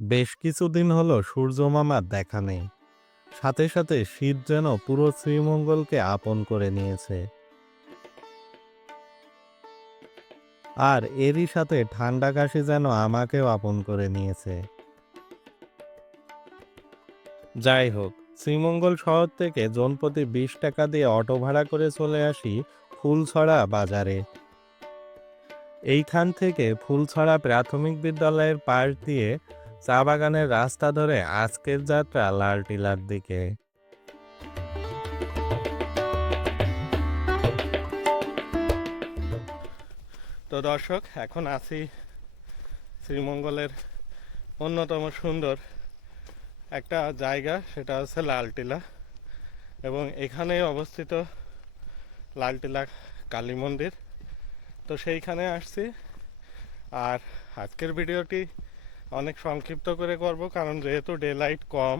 বেশ কিছুদিন হলো সূর্য মামার দেখা নেই। সাথে সাথে শীত যেন পুরো শ্রীমঙ্গলকে আপন করে নিয়েছে। আর এরই সাথে ঠান্ডা কাশি যেন আমাকেও আপন করে নিয়েছে। যাই হোক, শ্রীমঙ্গল শহর থেকে জনপ্রতি 20 টাকা দিয়ে অটো ভাড়া করে চলে আসি ফুলছড়া বাজারে। এইখান থেকে ফুলছড়া প্রাথমিক বিদ্যালয়ের পাশ দিয়ে চা বাগানের রাস্তা ধরে আজকের যাত্রা লালটিলার দিকে। তো দর্শক, এখন আছি শ্রীমঙ্গলের অন্যতম সুন্দর একটা জায়গা, সেটা হচ্ছে লালটিলা। এবং এখানেই অবস্থিত লালটিলা কালী মন্দির। তো সেইখানে আসছি। আর আজকের ভিডিওটি অনেক সংক্ষিপ্ত করে করব, কারণ যেহেতু ডে লাইট কম।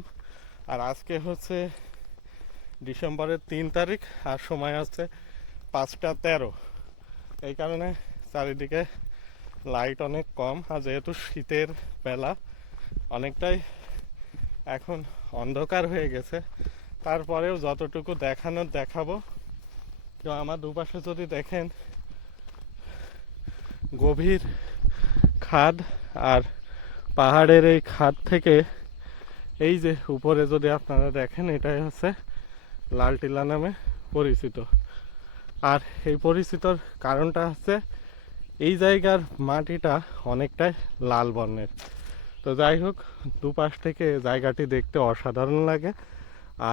আর আজকে হচ্ছে ডিসেম্বরের 3 তারিখ, আর সময় হচ্ছে 5টা 13। এই কারণে চারিদিকে লাইট অনেক কম। আর যেহেতু শীতের বেলা, অনেকটাই এখন অন্ধকার হয়ে গেছে। তারপরেও যতটুকু দেখানোর দেখাবো। তো আমার দুপাশে যদি দেখেন, গভীর খাদ, আর পাহাড়ের এই খাদ থেকে এই যে উপরে যদি আপনারা দেখেন, এটাই হচ্ছে লালটিলা নামে পরিচিত। আর এই পরিচিতর কারণটা হচ্ছে এই জায়গার মাটিটা অনেকটাই লাল বর্ণের। তো যাই হোক, দুপাশ থেকে জায়গাটি দেখতে অসাধারণ লাগে।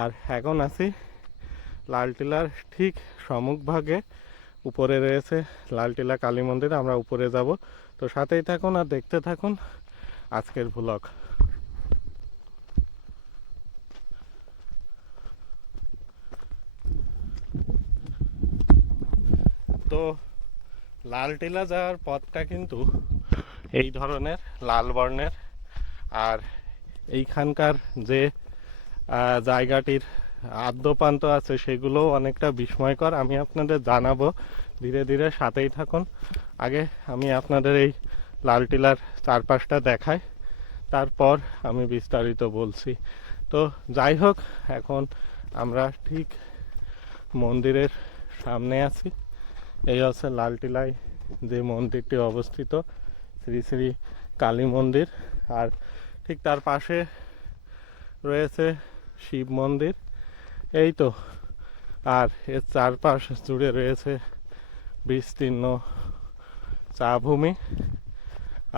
আর এখন আছি লালটিলার ঠিক সম্মুখভাগে। উপরে রয়েছে লালটিলা কালী মন্দির, আমরা উপরে যাব। তো সাথেই থাকুন আর দেখতে থাকুন আজকের ভ্লগ। তো লালটিলা যাওয়ার পথটা কিন্তু এই ধরনের লাল বর্ণের। আর এইখানকার যে জায়গাটির আদ্যপ্রান্ত আছে, সেগুলো অনেকটা বিস্ময়কর। আমি আপনাদের জানাবো ধীরে ধীরে, সাথেই থাকুন। আগে আমি আপনাদের এই লালটিলার চারপাশটা দেখাই, তারপর আমি বিস্তারিত বলছি। তো যাই হোক, এখন আমরা ঠিক মন্দিরের সামনে আছি। এই হচ্ছে লালটিলায় যে মন্দিরটি অবস্থিত, শ্রী শ্রী কালী মন্দির। আর ঠিক তার পাশে রয়েছে শিব মন্দির। এই তো। আর এর চারপাশ জুড়ে রয়েছে বিস্তীর্ণ চা ভূমি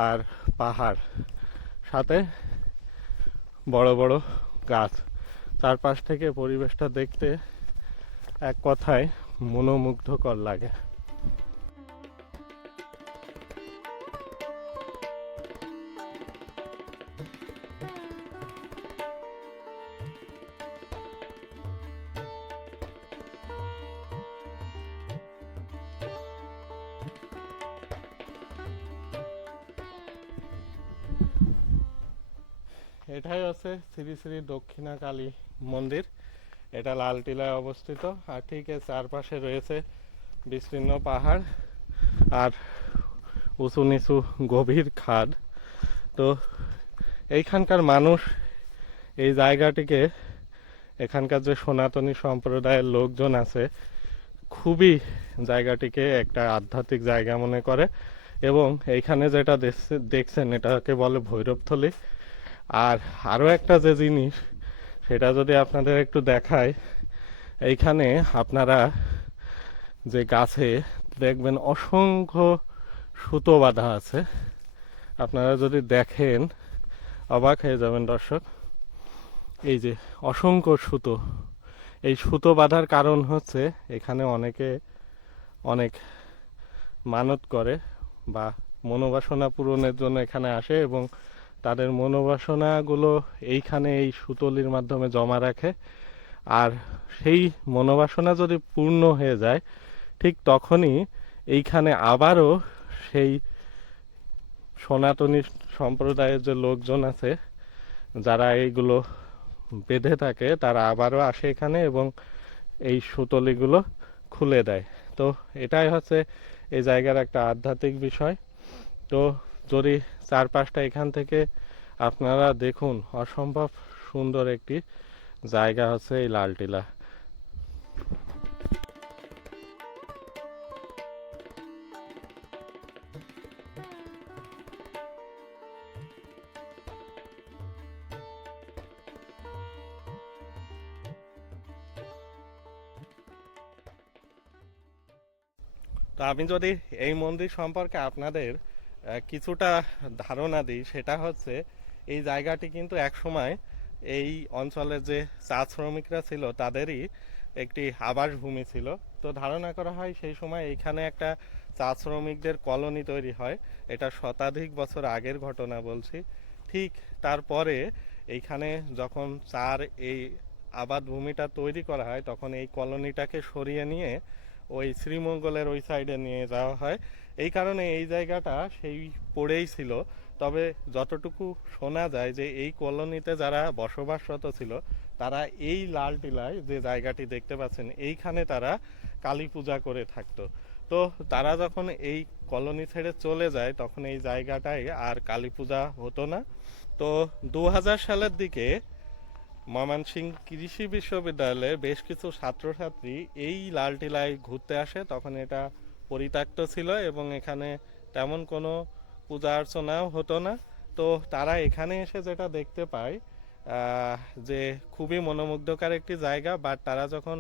আর পাহাড়, সাথে বড় বড় গাছ। চারপাশ থেকে পরিবেশটা দেখতে এক কথায় মনোমুগ্ধকর লাগে। এটাই হচ্ছে শ্রী শ্রী দক্ষিণা কালী মন্দির। এটা লালটিলায় অবস্থিত। আর ঠিক এর চারপাশে রয়েছে বিস্তীর্ণ পাহাড় আর উঁচু নিচু গভীর খাদ। তো এইখানকার মানুষ এই জায়গাটিকে, এখানকার যে সনাতনী সম্প্রদায়ের লোকজন আছে, খুবই জায়গাটিকে একটা আধ্যাত্মিক জায়গা মনে করে। এবং এইখানে যেটা দেখছেন, এটাকে বলে ভৈরবথলি। আর আরও একটা যে জিনিস, সেটা যদি আপনাদের একটু দেখায়, এইখানে আপনারা যে গাছে দেখবেন অসংখ্য সুতো বাঁধা আছে। আপনারা যদি দেখেন অবাক হয়ে যাবেন দর্শক। এই যে অসংখ্য সুতো, এই সুতো বাঁধার কারণ হচ্ছে এখানে অনেকে অনেক মানত করে বা মনোবাসনা পূরণের জন্য এখানে আসে, এবং তাদের মনোবাসনাগুলো এইখানে এই সুতলির মাধ্যমে জমা রাখে। আর সেই মনোবাসনা যদি পূর্ণ হয়ে যায়, ঠিক তখনই এইখানে আবারও সেই সনাতনী সম্প্রদায়ের যে লোকজন আছে, যারা এইগুলো বেঁধে থাকে, তারা আবারও আসে এখানে এবং এই সুতলিগুলো খুলে দেয়। তো এটাই হচ্ছে এই জায়গার একটা আধ্যাত্মিক বিষয়। তো যদি চারপাশটা এখান থেকে আপনারা দেখুন, অসম্ভব সুন্দর একটি জায়গা হচ্ছে এই লালটিলা। তো আমি যদি এই মন্দির সম্পর্কে আপনাদের কিছুটা ধারণা দিই, সেটা হচ্ছে এই জায়গাটি কিন্তু একসময় এই অঞ্চলের যে চা শ্রমিকরা ছিল তাদেরই একটি আবাসভূমি ছিল। তো ধারণা করা হয় সেই সময় এইখানে একটা চা শ্রমিকদের কলোনি তৈরি হয়। এটা শতাধিক বছর আগের ঘটনা বলছি। ঠিক তারপরে এইখানে যখন চার এই আবাদ ভূমিটা তৈরি করা হয়, তখন এই কলোনিটাকে সরিয়ে নিয়ে ওই শ্রীমঙ্গলের ওই সাইডে নিয়ে যাওয়া হয়। এই কারণে এই জায়গাটা সেই পড়েই ছিল। তবে যতটুকু শোনা যায় যে এই কলোনিতে যারা বসবাসরত ছিল তারা এই লাল টিলায় যে জায়গাটি দেখতে পাচ্ছেন এইখানে তারা কালী পূজা করে থাকতো। তো তারা যখন এই কলোনি ছেড়ে চলে যায় তখন এই জায়গাটায় আর কালী পূজা হতো না। তো 2000 সালের দিকে ময়মনসিংহ কৃষি বিশ্ববিদ্যালয়ের বেশ কিছু ছাত্রছাত্রী এই লালটিলায় ঘুরতে আসে। তখন এটা পরিত্যক্ত ছিল এবং এখানে তেমন কোনো পূজা অর্চনাও হতো না। তো তারা এখানে এসে যেটা দেখতে পায় যে খুবই মনোমুগ্ধকর একটি জায়গা। বাট তারা যখন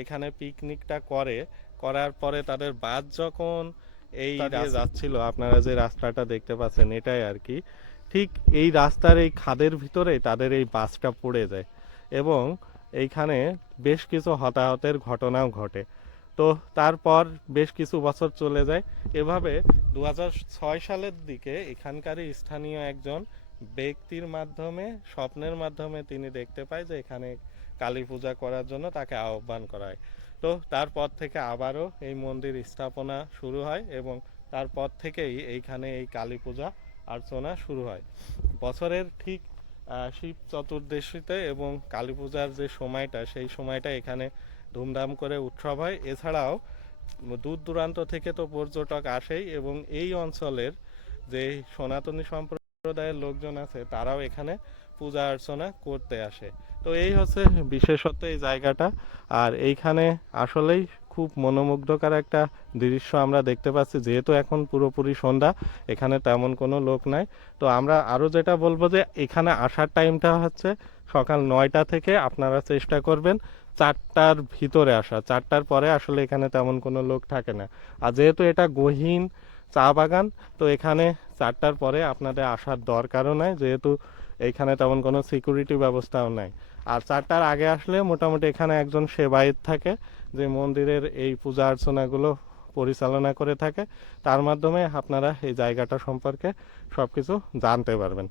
এখানে পিকনিকটা করার পরে তাদের বাস যখন এই দিয়ে যাচ্ছিল, আপনারা যে রাস্তাটা দেখতে পাচ্ছেন এটাই আর কি, ঠিক এই রাস্তার এই খাদের ভিতরে তাদের এই বাসটা পড়ে যায় এবং এইখানে বেশ কিছু হতাহতের ঘটনাও ঘটে। তো তারপর বেশ কিছু বছর চলে যায়। এভাবে 2006 সালের দিকে এখানকারই স্থানীয় একজন ব্যক্তির মাধ্যমে, স্বপ্নের মাধ্যমে তিনি দেখতে পায় যে এখানে কালী পূজা করার জন্য তাকে আহ্বান করা হয়। তো তারপর থেকে আবারও এই মন্দির স্থাপনা শুরু হয় এবং তারপর থেকেই এইখানে এই কালী পূজা অর্চনা শুরু হয়। বছরের ঠিক শিব চতুর্দশীতে এবং কালী পূজার যে সময়টা, সেই সময়টা এখানে ধুমধাম করে উৎসব হয়। এছাড়াও দূর দূরান্ত থেকে তো পর্যটক আসেই এবং এই অঞ্চলের যে সনাতনী সম্প্রদায়ের লোকজন আছে তারাও এখানে পূজা অর্চনা করতে আসে। তো এই হচ্ছে বিশেষত এই জায়গাটা। আর এইখানে আসলেই খুব মনোমুগ্ধকর একটা দৃশ্য আমরা দেখতে পাচ্ছি। যেহেতু এখন পুরোপুরি সন্ধ্যা, এখানে তেমন কোনো লোক নাই। তো আমরা আরও যেটা বলবো যে এখানে আসার টাইমটা হচ্ছে সকাল 9টা থেকে। আপনারা চেষ্টা করবেন 4টার ভিতরে আসা। 4টার পরে আসলে এখানে তেমন কোনো লোক থাকে না। আর যেহেতু এটা গহীন চা বাগান, তো এখানে 4টার পরে আপনাদের আসার দরকারও নাই, যেহেতু এইখানে তেমন কোনো সিকিউরিটি ব্যবস্থাও নাই। আর 4টার আগে আসলে মোটামুটি এখানে একজন সেবায়েত থাকে যে মন্দিরের এই পূজা অর্চনাগুলো পরিচালনা করে থাকে। তার মাধ্যমে আপনারা এই জায়গাটা সম্পর্কে সব কিছু জানতে পারবেন।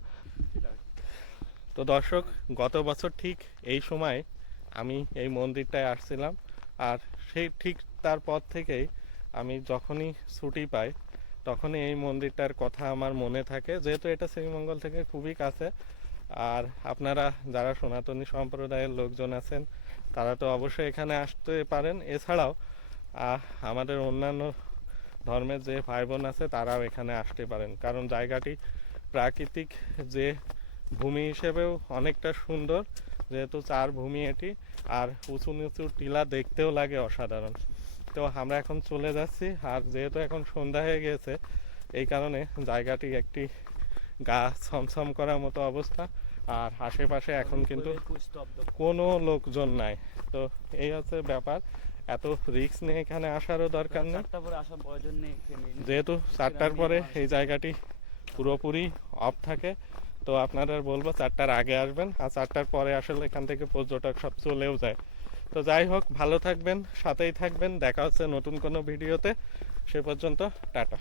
তো দর্শক, গত বছর ঠিক এই সময় আমি এই মন্দিরটায় আসছিলাম। আর সেই ঠিক তারপর থেকেই আমি যখনই ছুটি পাই তখনই এই মন্দিরটার কথা আমার মনে থাকে, যেহেতু এটা শ্রীমঙ্গল থেকে খুবই কাছে। আর আপনারা যারা সনাতনী সম্প্রদায়ের লোকজন আছেন তারা তো অবশ্যই এখানে আসতে পারেন। এছাড়াও আমাদের অন্যান্য ধর্মের যে ভাই বোন আছে তারাও এখানে আসতে পারেন, কারণ জায়গাটি প্রাকৃতিক যে ভূমি হিসেবেও অনেকটা সুন্দর, যেহেতু চার ভূমি এটি। আর উঁচু নিচু টিলা দেখতেও লাগে অসাধারণ। তো আমরা এখন চলে যাচ্ছি। আর যেহেতু এখন সন্ধ্যা হয়ে গেছে, এই কারণে জায়গাটি একটি গা ছমছম করার মতো অবস্থা। আর আশেপাশে এখন কিন্তু কোনো লোকজন নাই। তো এই হচ্ছে ব্যাপার। এত রিস্ক নিয়ে এখানে আসারও দরকার নেই, যেহেতু 4টার পরে এই জায়গাটি পুরোপুরি অফ থাকে। তো আপনাদের বলবো 4টার আগে আসবেন, আর 4টার পরে আসলে এখান থেকে পর্যটক সব চলেও যায়। তো যাই হোক, ভালো থাকবেন, সাথেই থাকবেন। দেখা হচ্ছে নতুন কোনো ভিডিওতে। সে পর্যন্ত টাটা।